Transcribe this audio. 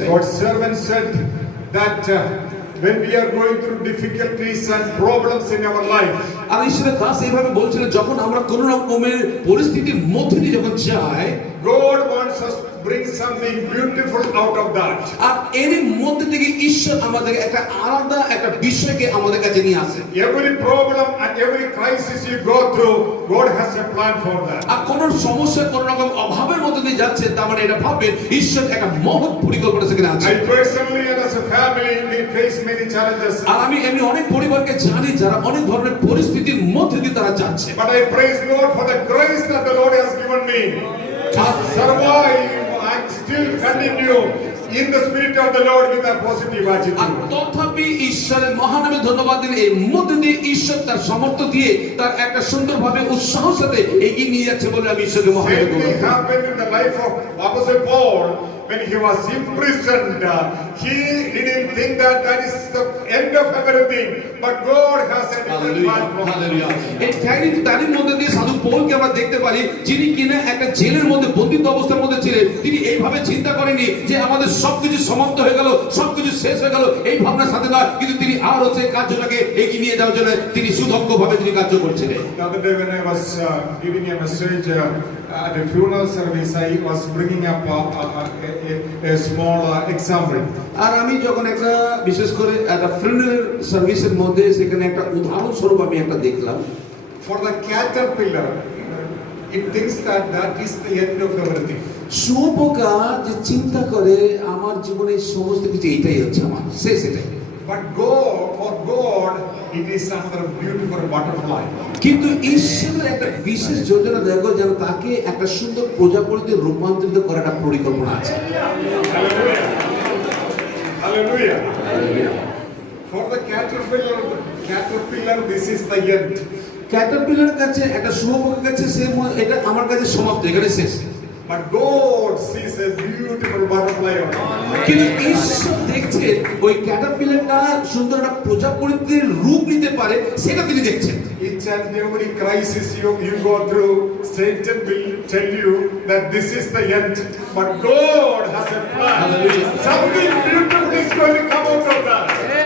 God's servant said that when we are going through difficulties and problems in our life, আর ঈশ্বরের দাস এইভাবে বলছিলেন, যখন আমরা কোন রকমের পরিস্থিতির মধ্যে দিয়ে যখন যাই, God wants us to bring something beautiful out of that. আর এর মধ্যে থেকে ঈশ্বর আমাদের একটা আলাদা একটা বিষয়কে আমাদের কাছে নিয়ে আসে। Every problem and every crisis you go through, God has a plan for that. আর কোন সমস্যা কোন রকম অভাবের মধ্যে দিয়ে যাচ্ছে, তার মানে এটা ভাববেন ঈশ্বর একটা মহৎ পরিকল্পনা সেখানে আছে। I personally and as a family we face many challenges. আর আমি এমনি অনেক পরিবারকে জানি যারা অনেক ধরনের পরিস্থিতির মধ্যে দিয়ে তারা যাচ্ছে। But I praise God for the grace that the Lord has given me to survive and still continue in the spirit of the Lord with a positive R attitude. তথাপি ঈশ্বরের মহানামে ধন্যবাদ দিন, এই মধ্যে দিয়ে ঈশ্বর তার সামর্থ্য দিয়ে তার একটা সুন্দরভাবে উৎসাহের সাথে এগিয়ে নিয়ে যাচ্ছে বলে আমি ঈশ্বরকে মহানামে Same thing ধন্যবাদ দিই। happened in the life of Apostle Paul when he was imprisoned. He didn't think that that is the end of everything, but God has a different plan for him. Hallelujah. এই তারই মধ্যে দিয়ে সাধু পৌলকে আমরা দেখতে পারি, যিনি কিনা একটা জেলের মধ্যে বন্দিত অবস্থার মধ্যে ছিলেন। তিনি এইভাবে চিন্তা করেনি যে আমাদের সবকিছু সমাপ্ত হয়ে গেল, সবকিছু শেষ হয়ে গেল, এই ভাবনার সাথে নয়, কিন্তু তিনি আর হচ্ছে কার্যটাকে এগিয়ে নিয়ে যাওয়ার জন্য তিনি সুদক্ষভাবে তিনি কার্য করছিলেন। The other day when I was giving a message at a funeral service, I was bringing up a small example. আর আমি যখন একটা বিশেষ করে একটা ফ্রেন্ডের সার্ভিসের মধ্যে সেখানে একটা উদাহরণ স্বরূপ আমি একটা দেখলাম। For the caterpillar, it thinks that that is the end of everything. শুঁয়োপোকা যে চিন্তা করে আমার জীবনের সমস্ত কিছু এটাই হচ্ছে আমার শেষ, এটাই। But for God, it is another beautiful butterfly. কিন্তু ঈশ্বরের একটা বিশেষ যোজনা দেখো, যেন তাকে একটা সুন্দর প্রজাপতিতে রূপান্তরিত করার একটা পরিকল্পনা আছে। Hallelujah. Hallelujah. For the caterpillar, this is the end. ক্যাটারপিলারের কাছে একটা শুঁয়োপোকার কাছে এটা আমার কাছে সমাপ্ত, এখানে শেষ। But God sees a beautiful butterfly on it. কিন্তু ঈশ্বর দেখছেন ওই ক্যাটারপিলারটা সুন্দর একটা প্রজাপতির রূপ নিতে পারে, সেটা তিনি দেখছেন। Each and every crisis you go through, Satan will tell you that this is the end. But God has a plan. Hallelujah. Something beautiful is going to come out of that.